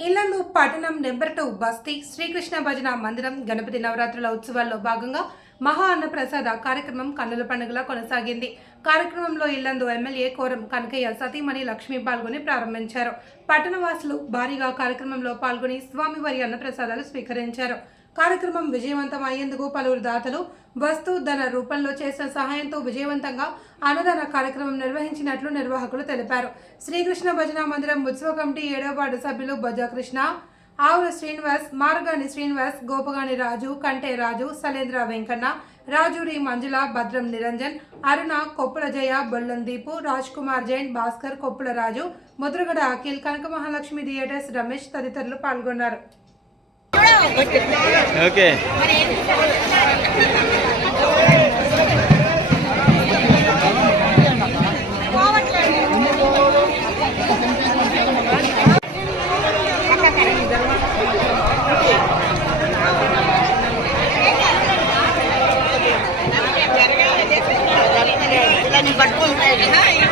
ఇల్లందు పట్టణం number two బస్తీ శ్రీకృష్ణ భజన మందిరం గణపతి నవరాత్రుల ఉత్సవాల్లో భాగంగా మహా అన్నప్రసాద కార్యక్రమం కన్నుల పండుగలా కొనసాగింది. కార్యక్రమంలో ఇల్లందు ఎమ్మెల్యే కోరం కనకయ్య సతీమణి లక్ష్మి పాల్గొని ప్రారంభించారు. పట్టణవాసులు భారీగా కార్యక్రమంలో పాల్గొని స్వామివారి అన్నప్రసాదాలు స్వీకరించారు. కార్యక్రమం విజయవంతం అయ్యేందుకు పలువురు దాతలు వస్తు ధన రూపంలో చేసిన సహాయంతో విజయవంతంగా అన్నదాన కార్యక్రమం నిర్వహించినట్లు నిర్వాహకులు తెలిపారు. శ్రీకృష్ణ భజన మందిరం ఉత్సవ కమిటీ ఏడవ వార్డు సభ్యులు బజాకృష్ణ ఆవుల శ్రీనివాస్ మార్గాని శ్రీనివాస్ గోపగాని రాజు కంటే రాజు సలేంద్ర వెంకన్న రాజూరి మంజుల భద్రం నిరంజన్ అరుణ కొప్పుల జయ బొల్లం దీపు రాజ్ కుమార్ జైన్ భాస్కర్ కొప్పుల రాజు ముద్రగడ అఖిల్ కనక మహాలక్ష్మి థియేటర్స్ రమేష్ తదితరులు పాల్గొన్నారు. ఓకే. మీరు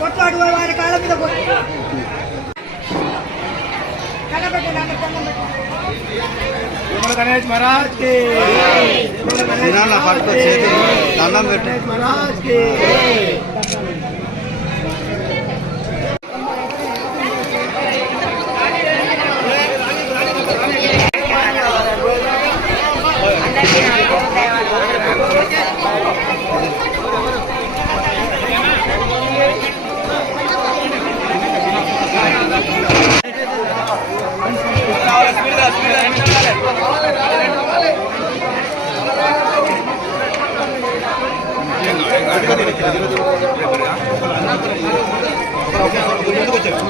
కొట్లాడు వారి కాళ్ళ మీద గణేష్ మహారాజ్ దండం పెట్టు. మహారాజ్ ముందుకు వచ్చారు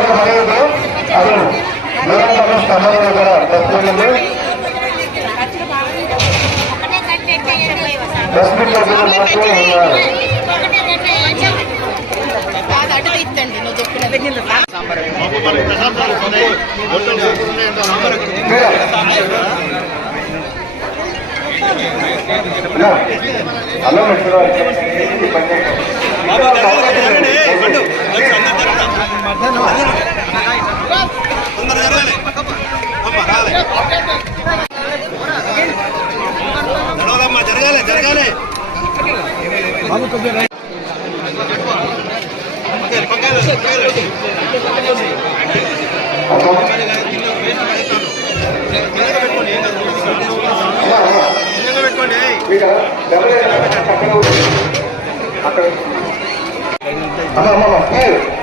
ನಮಗೆ ಬರೆಯುವುದು ಅದು ನಿರಂತರ ಶ್ರಮಗಳ ಬಸ್ನಲ್ಲಿ ಡಸ್ಟ್ಬಿನ್ ಮತ್ತು హలో మిత్రులు జరగాలి జరగాలి. అక్కడ. అమ్మ అమ్మ